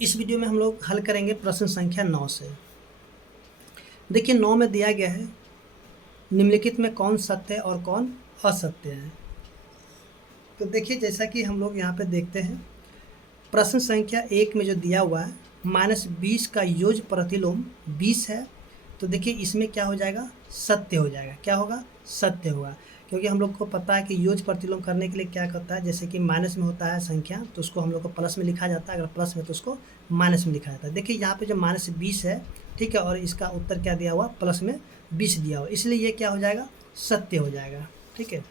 इस वीडियो में हम लोग हल करेंगे प्रश्न संख्या 9 से। देखिए 9 में दिया गया है निम्नलिखित में कौन सत्य और कौन असत्य है। तो देखिए जैसा कि हम लोग यहाँ पे देखते हैं प्रश्न संख्या 1 में जो दिया हुआ है -20 का योज्य प्रतिलोम 20 है। तो देखिए इसमें क्या हो जाएगा, सत्य हो जाएगा। क्या होगा, सत्य होगा, क्योंकि हम लोग को पता है कि योज्य प्रतिलोम करने के लिए क्या करता है, जैसे कि माइनस में होता है संख्या तो उसको हम लोग को प्लस में लिखा जाता है, अगर प्लस में तो उसको माइनस में लिखा जाता है। देखिए यहाँ पे जो -20 है, ठीक है, और इसका उत्तर क्या दिया हुआ, प्लस में 20 दिया हुआ, इसलिए ये क्या हो जाएगा, सत्य हो जाएगा। ठीक है,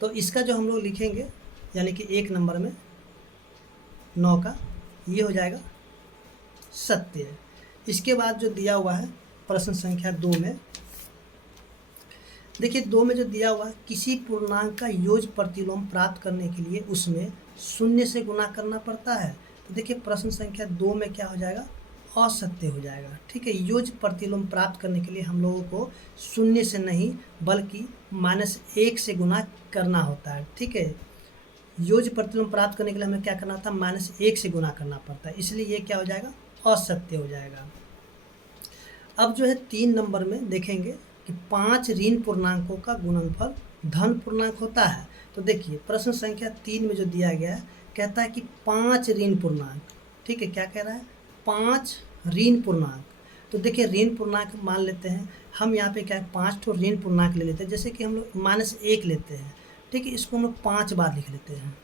तो इसका जो हम लोग लिखेंगे यानी कि 1 नंबर में 9 का ये हो जाएगा सत्य है। इसके बाद जो दिया हुआ है प्रश्न संख्या 2 में, देखिए 2 में जो दिया हुआ है किसी पूर्णांक का योज्य प्रतिलोम प्राप्त करने के लिए उसमें शून्य से गुणा करना पड़ता है। तो देखिए प्रश्न संख्या 2 में क्या हो जाएगा, असत्य हो जाएगा। ठीक है, योज्य प्रतिलोम प्राप्त करने के लिए हम लोगों को शून्य से नहीं बल्कि -1 से गुणा करना होता है। ठीक है, योज्य प्रतिलोम प्राप्त करने के लिए हमें क्या करना होता है, -1 से गुणा करना पड़ता है, इसलिए ये क्या हो जाएगा, असत्य हो जाएगा। अब जो है 3 नंबर में देखेंगे कि 5 ऋण पूर्णांकों का गुणनफल धन पूर्णांक होता है। तो देखिए प्रश्न संख्या 3 में जो दिया गया है कहता है कि 5 ऋण पूर्णांक, ठीक है, क्या कह रहा है, 5 ऋण पूर्णांक। तो देखिए ऋण पूर्णांक मान लेते हैं हम, यहाँ पे क्या है 5 ठो ऋण पूर्णांक ले लेते हैं, जैसे कि हम लोग -1 लेते हैं। ठीक है, इसको हम लोग 5 बार लिख लेते हैं,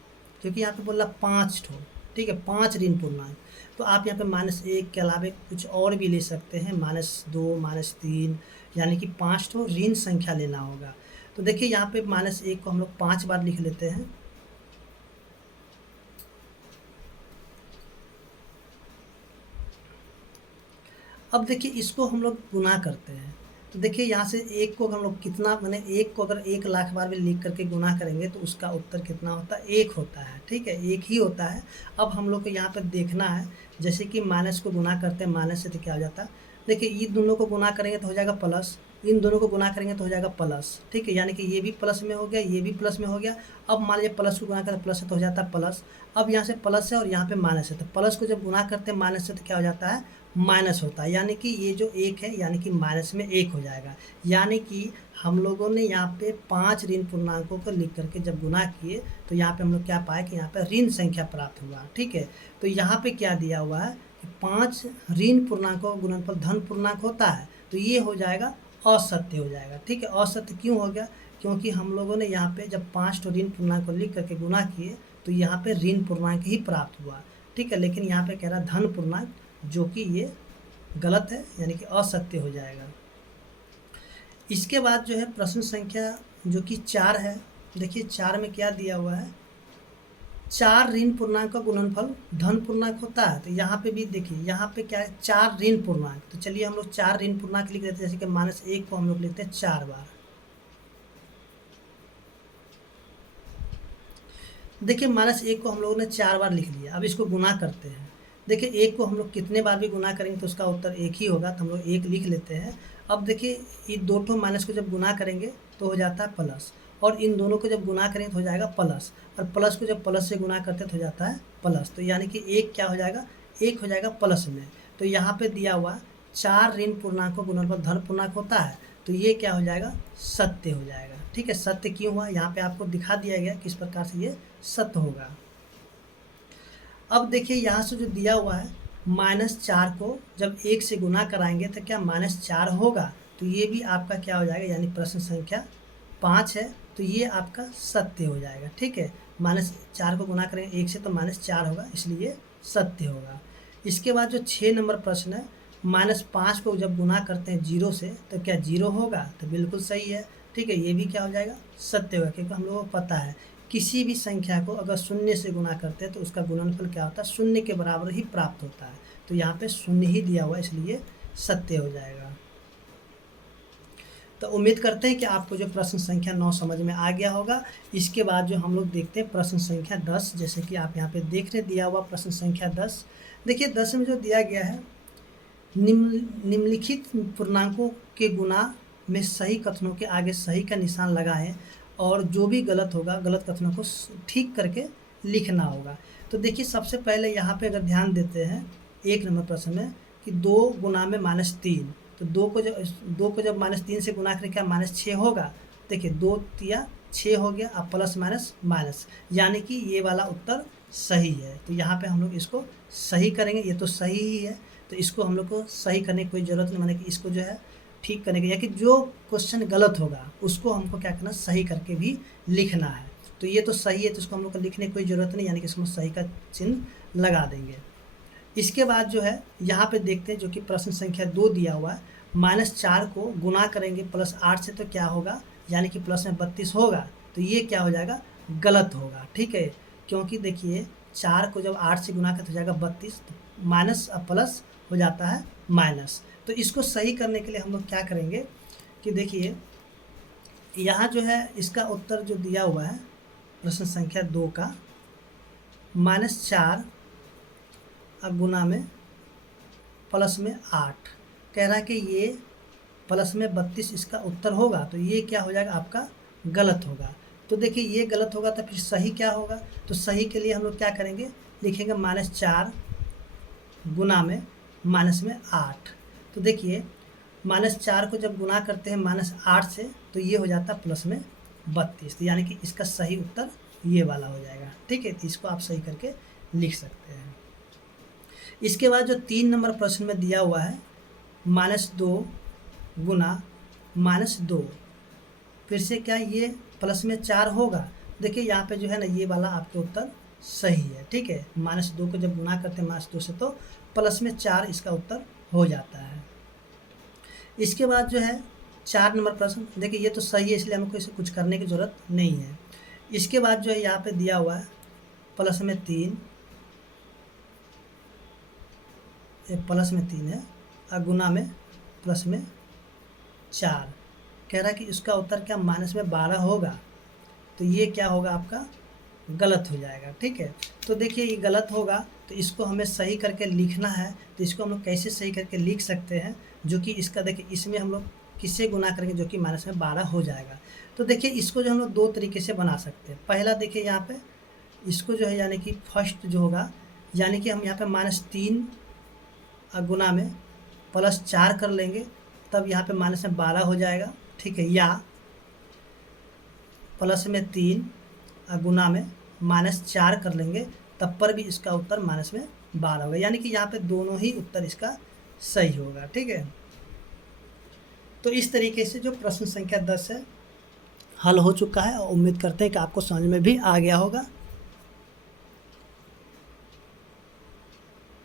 क्योंकि यहाँ पे बोल रहा 5 ठो, ठीक है, 5 ऋण पूर्णांक। तो आप यहाँ पे -1 के अलावे कुछ और भी ले सकते हैं, -2, -3, यानी कि 5 ठो ऋण संख्या लेना होगा। तो देखिए यहाँ पे -1 को हम लोग 5 बार लिख लेते हैं। अब देखिए इसको हम लोग गुना करते हैं। तो देखिए यहाँ से 1 को हम लोग कितना, मैंने 1 को अगर 1 लाख बार भी लिख करके गुना करेंगे तो उसका उत्तर कितना होता है, 1 होता है। ठीक है, 1 ही होता है। अब हम लोग को यहाँ पर देखना है, जैसे कि माइनस को गुना करते हैं माइनस से, तो क्या हो जाता है, देखिए इन दोनों को गुना करेंगे तो हो जाएगा प्लस, इन दोनों को गुना करेंगे तो हो जाएगा प्लस। ठीक है, यानी कि ये भी प्लस में हो गया, ये भी प्लस में हो गया। अब मान लीजिए प्लस को गुना करें प्लस से तो हो जाता है प्लस। अब यहाँ से प्लस है और यहाँ पे माइनस है, तो प्लस को जब गुना करते हैं माइनस से तो क्या हो जाता है, माइनस होता है, यानी कि ये जो 1 है यानी कि माइनस में 1 हो जाएगा। यानी कि हम लोगों ने यहाँ पे 5 ऋण पूर्णांकों को लिख करके जब गुना किए तो यहाँ पे हम लोग क्या पाए कि यहाँ पे ऋण संख्या प्राप्त हुआ। ठीक है, तो यहाँ पे क्या दिया हुआ है कि 5 ऋण पूर्णांकों का गुणनफल धन पूर्णांक होता है, तो ये हो जाएगा असत्य हो जाएगा। ठीक है, असत्य क्यों हो गया, क्योंकि हम लोगों ने यहाँ पे जब 5 ठो ऋण पूर्णांक को लिख करके गुना किए तो यहाँ पे ऋण पूर्णांक ही प्राप्त हुआ। ठीक है, लेकिन यहाँ पे कह रहा धन पूर्णांक, जो कि ये गलत है, यानी कि असत्य हो जाएगा। इसके बाद जो है प्रश्न संख्या जो कि 4 है, देखिए 4 में क्या दिया हुआ है, 4 ऋण पूर्णांक का गुणनफल धन पूर्णांक होता है। तो यहाँ पे भी देखिए यहाँ पे क्या है, 4 ऋण पूर्णांक। तो चलिए हम लोग 4 ऋण पूर्णांक लिख देते हैं, जैसे कि -1 को हम लोग लिखते हैं 4 बार। देखिए -1 को हम लोगों ने 4 बार लिख लिया। अब इसको गुना करते हैं। देखिए 1 को हम लोग कितने बार भी गुना करेंगे तो उसका उत्तर 1 ही होगा, तो हम लोग 1 लिख लेते हैं। अब देखिए ये 2 ठो माइनस को जब गुना करेंगे तो हो जाता है प्लस, और इन दोनों को जब गुना करेंगे तो हो जाएगा प्लस, और प्लस को जब प्लस से गुना करते तो हो जाता है प्लस। तो यानी कि 1 क्या हो जाएगा, 1 हो जाएगा प्लस में। तो यहाँ पे दिया हुआ 4 ऋण पूर्णांक का गुणनफल धन पूर्णांक होता है, तो ये क्या हो जाएगा, सत्य हो जाएगा। ठीक है, सत्य क्यों हुआ, यहाँ पे आपको दिखा दिया गया किस प्रकार से ये सत्य होगा। अब देखिए यहाँ से जो दिया हुआ है -4 को जब 1 से गुना कराएंगे तो क्या -4 होगा, तो ये भी आपका क्या हो जाएगा, यानी प्रश्न संख्या 5 है, तो ये आपका सत्य हो जाएगा। ठीक है, -4 को गुना करेंगे 1 से तो -4 होगा, इसलिए सत्य होगा। इसके बाद जो 6 नंबर प्रश्न है, -5 को जब गुना करते हैं 0 से तो क्या 0 होगा, तो बिल्कुल सही है। ठीक है, ये भी क्या हो जाएगा, सत्य होगा, क्योंकि हम लोगों को पता है किसी भी संख्या को अगर शून्य से गुना करते हैं तो उसका गुणनफल क्या होता है, शून्य के बराबर ही प्राप्त होता है। तो यहाँ पे शून्य ही दिया हुआ है, इसलिए सत्य हो जाएगा। तो उम्मीद करते हैं कि आपको जो प्रश्न संख्या 9 समझ में आ गया होगा। इसके बाद जो हम लोग देखते हैं प्रश्न संख्या 10, जैसे कि आप यहाँ पे देख रहे दिया हुआ प्रश्न संख्या 10। देखिए 10 में जो दिया गया है, निम्नलिखित पूर्णांकों के गुणा में सही कथनों के आगे सही का निशान लगाएं और जो भी गलत होगा गलत कथनों को ठीक करके लिखना होगा। तो देखिए सबसे पहले यहाँ पे अगर ध्यान देते हैं 1 नंबर प्रश्न में कि 2 गुना में -3, तो 2 को जब -3 से गुना करें क्या -6 होगा। देखिए 2 तिया 6 हो गया, अब प्लस माइनस माइनस, यानी कि ये वाला उत्तर सही है। तो यहाँ पे हम लोग इसको सही करेंगे, ये तो सही ही है, तो इसको हम लोग को सही करने की कोई ज़रूरत नहीं, माने कि इसको जो है ठीक करने की, या कि जो क्वेश्चन गलत होगा उसको हमको क्या करना, सही करके भी लिखना है। तो ये तो सही है, तो इसको हम लोग को लिखने की कोई ज़रूरत नहीं, यानी कि इसमें सही का चिन्ह लगा देंगे। इसके बाद जो है यहाँ पे देखते हैं, जो कि प्रश्न संख्या 2 दिया हुआ है, -4 को गुना करेंगे +8 से तो क्या होगा, यानी कि प्लस में 32 होगा। तो ये क्या हो जाएगा, गलत होगा, ठीक है। क्योंकि देखिए 4 को जब 8 से गुना करते हो जाएगा 32, तो माइनस अब प्लस हो जाता है माइनस। तो इसको सही करने के लिए हम लोग क्या करेंगे कि देखिए यहाँ जो है इसका उत्तर जो दिया हुआ है प्रश्न संख्या 2 का, -4 गुना में प्लस में 8, कह रहा है कि ये प्लस में 32 इसका उत्तर होगा। तो ये क्या हो जाएगा, आपका गलत होगा। तो देखिए ये गलत होगा, तो फिर सही क्या होगा, तो सही के लिए हम लोग क्या करेंगे, लिखेंगे -4 गुना में माइनस में 8। तो देखिए -4 को जब गुना करते हैं -8 से, तो ये हो जाता है प्लस में 32, तो यानी कि इसका सही उत्तर ये वाला हो जाएगा, ठीक है। तो इसको आप सही करके लिख सकते हैं। इसके बाद जो 3 नंबर प्रश्न में दिया हुआ है, -2 गुना -2, फिर से क्या ये प्लस में 4 होगा। देखिए यहाँ पे जो है ना, ये वाला आपका उत्तर सही है, ठीक है। -2 को जब गुना करते हैं -2 से, तो प्लस में 4 इसका उत्तर हो जाता है। इसके बाद जो है 4 नंबर प्रश्न, देखिए ये तो सही है, इसलिए हमको इसे कुछ करने की ज़रूरत नहीं है। इसके बाद जो है यहाँ पे दिया हुआ है प्लस में 3, ये प्लस में 3 है, और गुना में प्लस में 4, कह रहा है कि इसका उत्तर क्या माइनस में 12 होगा। तो ये क्या होगा, आपका गलत हो जाएगा, ठीक है। तो देखिए ये गलत होगा, तो इसको हमें सही करके लिखना है। तो इसको हम लोग कैसे सही करके लिख सकते हैं, जो कि इसका देखिए इसमें हम लोग किससे गुना करेंगे, जो कि माइनस में 12 हो जाएगा। तो देखिए इसको जो हम लोग 2 तरीके से बना सकते हैं। पहला देखिए यहाँ पे इसको जो है, यानी कि फर्स्ट जो होगा, यानी कि हम यहाँ पे -3 गुना में +4 कर लेंगे, तब यहाँ पे माइनस में 12 हो जाएगा, ठीक है। या प्लस में 3 गुना में -4 कर लेंगे, तब पर भी इसका उत्तर माइनस में 12 होगा, यानी कि यहाँ पे दोनों ही उत्तर इसका सही होगा, ठीक है। तो इस तरीके से जो प्रश्न संख्या 10 है हल हो चुका है, और उम्मीद करते हैं कि आपको समझ में भी आ गया होगा।